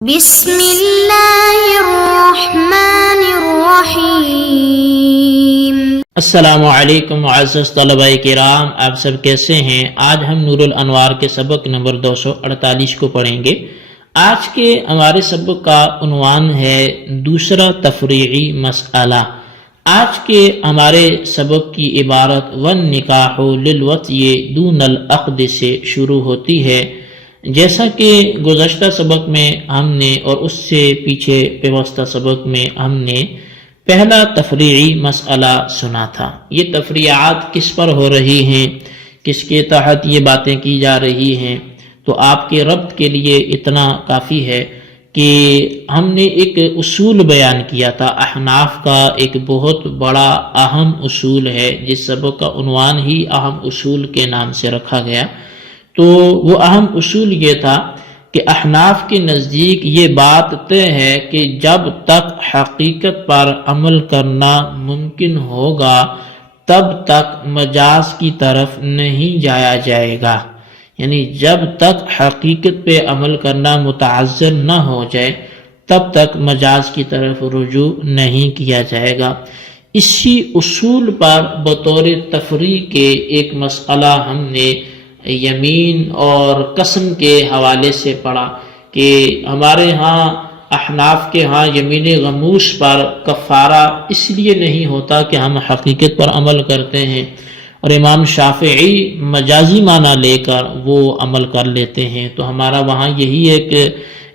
بسم اللہ الرحمن الرحیم۔ السلام علیکم معزز طلبہ کرام، آپ سب کیسے ہیں؟ آج ہم نور الانوار کے سبق نمبر 248 کو پڑھیں گے۔ آج کے ہمارے سبق کا عنوان ہے دوسرا تفریعی مسئلہ۔ آج کے ہمارے سبق کی عبارت والنکاح للوطی دون العقد سے شروع ہوتی ہے۔ جیسا کہ گزشتہ سبق میں ہم نے اور اس سے پیچھے پیوستہ سبق میں ہم نے پہلا تفریعی مسئلہ سنا تھا۔ یہ تفریعات کس پر ہو رہی ہیں، کس کے تحت یہ باتیں کی جا رہی ہیں، تو آپ کے ربط کے لیے اتنا کافی ہے کہ ہم نے ایک اصول بیان کیا تھا۔ احناف کا ایک بہت بڑا اہم اصول ہے، جس سبق کا عنوان ہی اہم اصول کے نام سے رکھا گیا۔ تو وہ اہم اصول یہ تھا کہ احناف کے نزدیک یہ بات طے ہے کہ جب تک حقیقت پر عمل کرنا ممکن ہوگا تب تک مجاز کی طرف نہیں جایا جائے گا، یعنی جب تک حقیقت پہ عمل کرنا متعذر نہ ہو جائے تب تک مجاز کی طرف رجوع نہیں کیا جائے گا۔ اسی اصول پر بطور تفریع کے ایک مسئلہ ہم نے یمین اور قسم کے حوالے سے پڑھا کہ ہمارے ہاں احناف کے ہاں یمین غموس پر کفارہ اس لیے نہیں ہوتا کہ ہم حقیقت پر عمل کرتے ہیں، اور امام شافعی مجازی معنی لے کر وہ عمل کر لیتے ہیں۔ تو ہمارا وہاں یہی ایک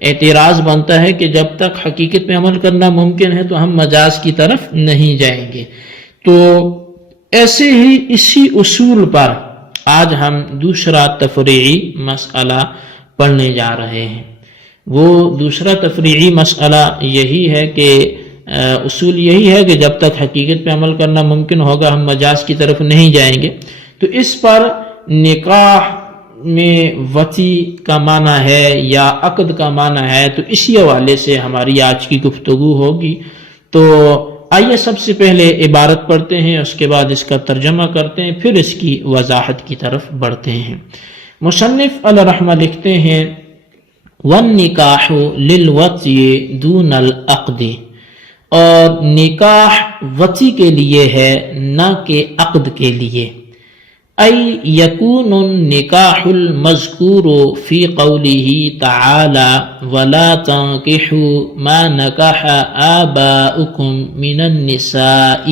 اعتراض بنتا ہے کہ جب تک حقیقت پہ عمل کرنا ممکن ہے تو ہم مجاز کی طرف نہیں جائیں گے۔ تو ایسے ہی اسی اصول پر آج ہم دوسرا تفریعی مسئلہ پڑھنے جا رہے ہیں۔ وہ دوسرا تفریعی مسئلہ یہی ہے کہ اصول یہی ہے کہ جب تک حقیقت پہ عمل کرنا ممکن ہوگا ہم مجاز کی طرف نہیں جائیں گے۔ تو اس پر نکاح میں وطی کا معنی ہے یا عقد کا معنی ہے، تو اسی حوالے سے ہماری آج کی گفتگو ہوگی۔ تو آئیے سب سے پہلے عبارت پڑھتے ہیں، اس کے بعد اس کا ترجمہ کرتے ہیں، پھر اس کی وضاحت کی طرف بڑھتے ہیں۔ مصنف علیہ رحمہ لکھتے ہیں وَالنِّكَاحُ لِلْوَطْيِ دُونَ الْعَقْدِ، اور نکاح وطی کے لیے ہے نہ کہ عقد کے لیے۔ ای یکون النکاح المذکور فی قوله تعالی ولا تنکحوا ما نکح آباؤکم من النساء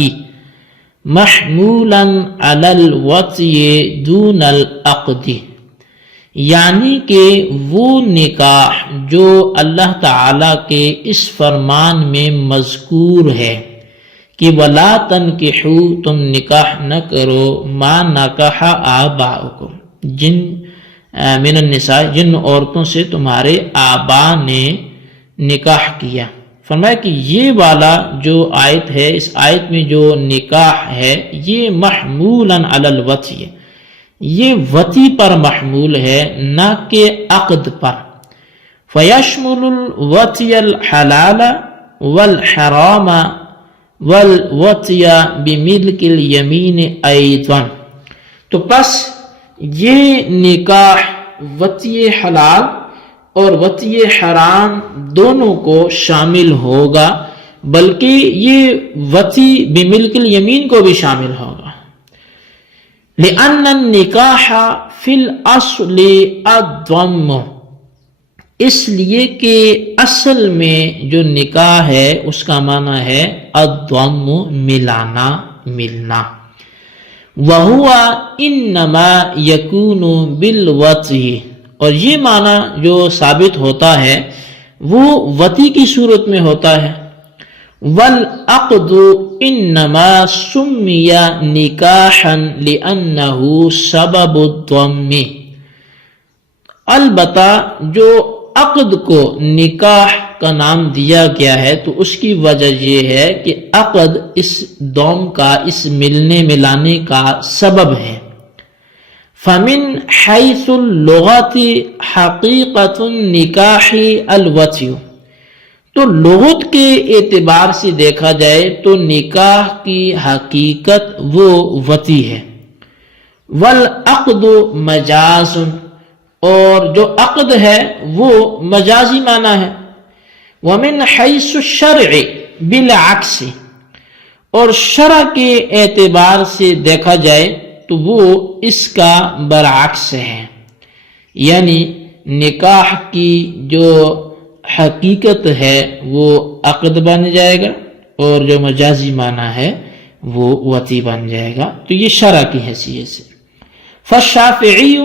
محمولا علی الوطی دون العقد، یعنی کہ وہ نکاح جو اللہ تعالی کے اس فرمان میں مذکور ہے کہ وَلَا تَنْكِحُوا، تم نکاح نہ کرو مَا نَكَحَ آبَاؤُكُمْ، جن من النساء، جن عورتوں سے تمہارے آبا نے نکاح کیا۔ فرمایا کہ یہ والا جو آیت ہے، اس آیت میں جو نکاح ہے یہ محمولاً علی الوطی، یہ وطی پر محمول ہے نہ کہ عقد پر۔ فَيَشْمُلُ الْوَطِيَ الْحَلَالَ وَالْحَرَامَ والوطیہ بملک الیمین ایضا، تو پس یہ نکاح وطی حلال اور وطی حرام دونوں کو شامل ہوگا، بلکہ یہ وطی بملک الیمین کو بھی شامل ہوگا۔ لأن النکاح فی الاصل الضم، اس لیے کہ اصل میں جو نکاح ہے اس کا معنی ہے الضم، ملانا، ملنا۔ وَهُوَ إِنَّمَا يَكُونُ بِالْوَطْيِ، اور یہ معنی جو ثابت ہوتا ہے وہ وطی کی صورت میں ہوتا ہے۔ وَالْعَقْدُ إِنَّمَا سُمِّيَ نِكَاحًا لِأَنَّهُ سَبَبُ الضَّمِّ، البتہ جو عقد کو نکاح کا نام دیا گیا ہے تو اس کی وجہ یہ ہے کہ عقد اس دوم کا، اس ملنے ملانے کا سبب ہے۔ فَمِنْ حَيْثُ اللُّغَةِ حَقِيقَةُ النِّكَاحِ الْوَطْيُ، تو لغت کے اعتبار سے دیکھا جائے تو نکاح کی حقیقت وہ وطی ہے۔ وَالْعَقْدُ مَجَازٌ، اور جو عقد ہے وہ مجازی معنی ہے۔ ومن حیث الشرع بالعکس، اور شرع کے اعتبار سے دیکھا جائے تو وہ اس کا برعکس ہے، یعنی نکاح کی جو حقیقت ہے وہ عقد بن جائے گا اور جو مجازی معنی ہے وہ وطی بن جائے گا، تو یہ شرع کی حیثیت سے۔ فالشافعی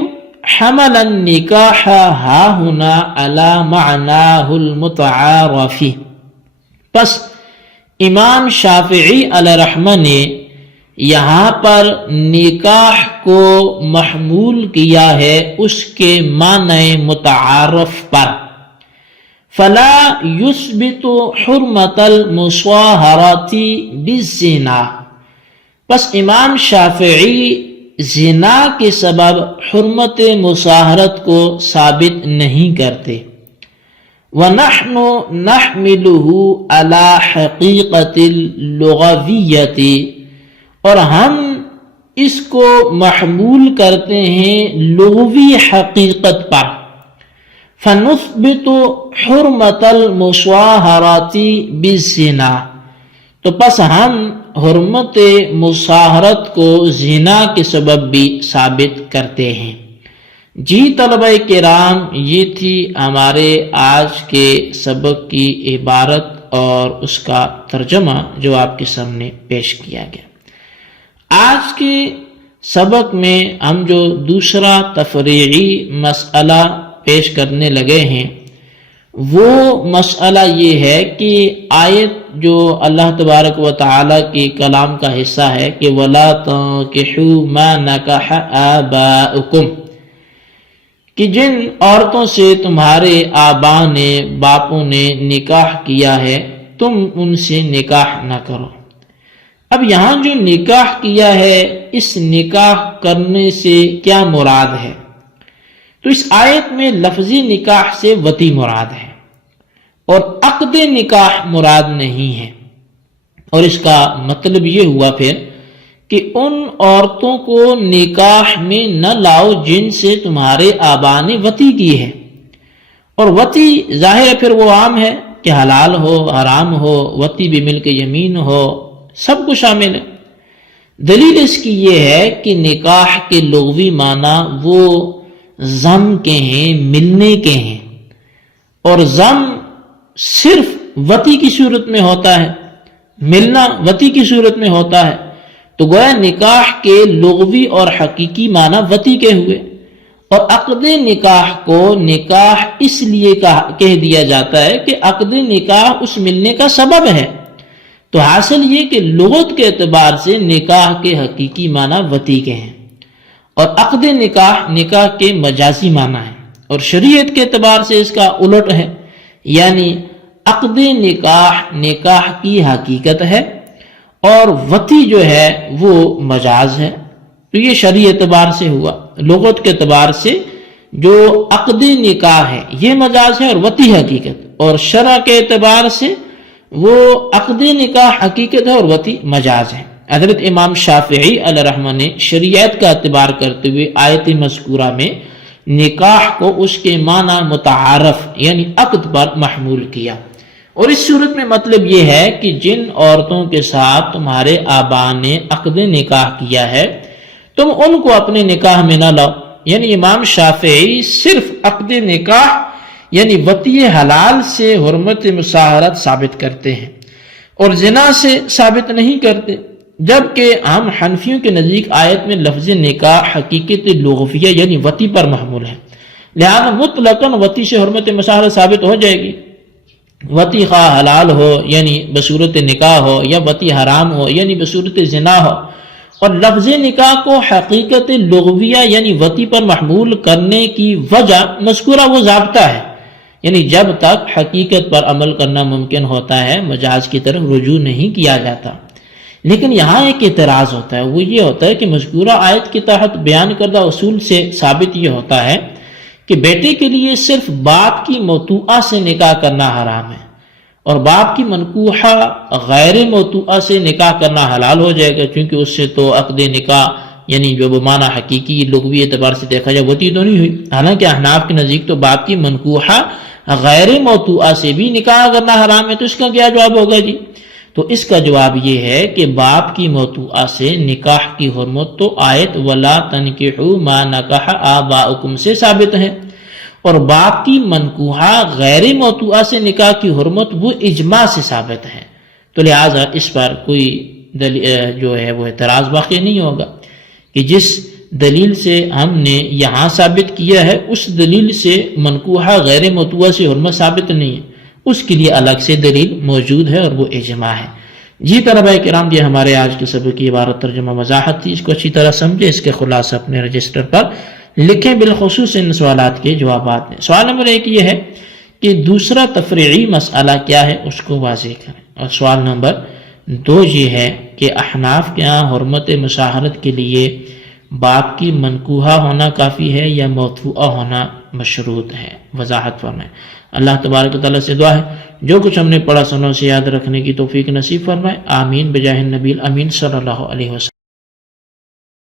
حمل النکاح ہا ہنا علی معناہ المتعارف، پس امام شافعی علیہ الرحمہ نے یہاں پر نکاح کو محمول کیا ہے اس کے معنی متعارف پر۔ فلا یثبت حرمت المصاہرۃ بالزنا، پس امام شافعی زنا کے سبب حرمت مصاہرت کو ثابت نہیں کرتے۔ وَنَحْنُ نَحْمِلُهُ عَلَى حَقِيقَةِ اللغویۃ، اور ہم اس کو محمول کرتے ہیں لغوی حقیقت پر۔ فَنُثْبِتُ حُرْمَةَ الْمُصَاهَرَةِ بِالزِّنَا، تو پس ہم حرمت مصاہرت کو زنا کے سبب بھی ثابت کرتے ہیں۔ جی طلبہ کرام، یہ تھی ہمارے آج کے سبق کی عبارت اور اس کا ترجمہ جو آپ کے سامنے پیش کیا گیا۔ آج کے سبق میں ہم جو دوسرا تفریعی مسئلہ پیش کرنے لگے ہیں وہ مسئلہ یہ ہے کہ آیت جو اللہ تبارک و تعالیٰ کے کلام کا حصہ ہے کہ وَلَا تَنكِحُوا مَا نَكَحَ آبَاؤُكُمْ، کہ جن عورتوں سے تمہارے آباء نے، باپوں نے نکاح کیا ہے تم ان سے نکاح نہ کرو۔ اب یہاں جو نکاح کیا ہے اس نکاح کرنے سے کیا مراد ہے؟ تو اس آیت میں لفظی نکاح سے وطی مراد ہے اور عقد نکاح مراد نہیں ہے، اور اس کا مطلب یہ ہوا پھر کہ ان عورتوں کو نکاح میں نہ لاؤ جن سے تمہارے آباء نے وطی کی ہے، اور وطی ظاہر ہے پھر وہ عام ہے کہ حلال ہو حرام ہو، وطی بھی مل کے یمین ہو، سب کو شامل ہے۔ دلیل اس کی یہ ہے کہ نکاح کے لغوی معنی وہ ضم کے ہیں، ملنے کے ہیں، اور ضم صرف وطی کی صورت میں ہوتا ہے، ملنا وطی کی صورت میں ہوتا ہے، تو گویا نکاح کے لغوی اور حقیقی معنی وطی کے ہوئے، اور عقد نکاح کو نکاح اس لیے کہہ دیا جاتا ہے کہ عقد نکاح اس ملنے کا سبب ہے۔ تو حاصل یہ کہ لغت کے اعتبار سے نکاح کے حقیقی معنی وطی کے ہیں، اور عقد نکاح کے مجازی معنی ہے، اور شریعت کے اعتبار سے اس کا الٹ ہے، یعنی عقد نکاح کی حقیقت ہے اور وطی جو ہے وہ مجاز ہے۔ تو یہ شرعی اعتبار سے ہوا، لغت کے اعتبار سے جو عقد نکاح ہے یہ مجاز ہے اور وطی حقیقت، اور شرع کے اعتبار سے وہ عقد نکاح حقیقت ہے اور وطی مجاز ہے۔ حضرت امام شافعی علیہ الرحمہ نے شریعت کا اعتبار کرتے ہوئے آیت مذکورہ میں نکاح کو اس کے معنی متعارف یعنی عقد پر محمول کیا، اور اس صورت میں مطلب یہ ہے کہ جن عورتوں کے ساتھ تمہارے آباء نے عقد نکاح کیا ہے تم ان کو اپنے نکاح میں نہ لاؤ، یعنی امام شافعی صرف عقد نکاح یعنی وطی حلال سے حرمت مصاہرت ثابت کرتے ہیں اور زنا سے ثابت نہیں کرتے، جبکہ ہم حنفیوں کے نزدیک آیت میں لفظ نکاح حقیقت لغویہ یعنی وطی پر محمول ہے، لہذا مطلقاً وطی سے حرمت مصاہرت ثابت ہو جائے گی۔ وطی خواہ حلال ہو یعنی بصورت نکاح ہو، یا وطی حرام ہو یعنی بصورت زنا ہو، اور لفظ نکاح کو حقیقت لغویہ یعنی وطی پر محمول کرنے کی وجہ مذکورہ وہ ضابطہ ہے، یعنی جب تک حقیقت پر عمل کرنا ممکن ہوتا ہے مجاز کی طرف رجوع نہیں کیا جاتا۔ لیکن یہاں ایک اعتراض ہوتا ہے، وہ یہ ہوتا ہے کہ مذکورہ آیت کے تحت بیان کردہ اصول سے ثابت یہ ہوتا ہے کہ بیٹے کے لیے صرف باپ کی موطوعہ سے نکاح کرنا حرام ہے، اور باپ کی منکوحہ غیر موطوعہ سے نکاح کرنا حلال ہو جائے گا، کیونکہ اس سے تو عقد نکاح یعنی جو بمعنی حقیقی لغوی اعتبار سے دیکھا جائے وطی تو نہیں ہوئی، حالانکہ احناف کے نزدیک تو باپ کی منکوحہ غیر موطوعہ سے بھی نکاح کرنا حرام ہے، تو اس کا کیا جواب ہوگا جی؟ تو اس کا جواب یہ ہے کہ باپ کی موطوعہ سے نکاح کی حرمت تو آیت وَلَا تَنْكِحُوا مَا نَكَحَ آبَاؤُكُمْ سے ثابت ہے، اور باپ کی منکوحہ غیر موطوعہ سے نکاح کی حرمت وہ اجماع سے ثابت ہے، تو لہٰذا اس پر کوئی جو ہے وہ اعتراض باقی نہیں ہوگا کہ جس دلیل سے ہم نے یہاں ثابت کیا ہے اس دلیل سے منکوحہ غیر موطوعہ سے حرمت ثابت نہیں ہے، اس کے لیے الگ سے دلیل موجود ہے اور وہ اجماع ہے۔ جی طلبہ کرام، یہ ہمارے آج کے سبق کی عبارت ترجمہ وضاحت تھی، اس کو اچھی طرح سمجھے، اس کے خلاصہ اپنے رجسٹر پر لکھیں، بالخصوص ان سوالات کے جوابات میں۔ سوال نمبر 1 یہ ہے کہ دوسرا تفریعی مسئلہ کیا ہے، اس کو واضح کریں، اور سوال نمبر 2 یہ ہے کہ احناف کے ہاں حرمت مشاہرت کے لیے باپ کی منکوحہ ہونا کافی ہے یا موطوعہ ہونا مشروط ہے، وضاحت فرمائیں۔ اللہ تبارک و تعالیٰ سے دعا ہے جو کچھ ہم نے پڑھا سنا اسے یاد رکھنے کی توفیق نصیب فرمائے، آمین بجاہ النبی الامین صلی اللہ علیہ وسلم۔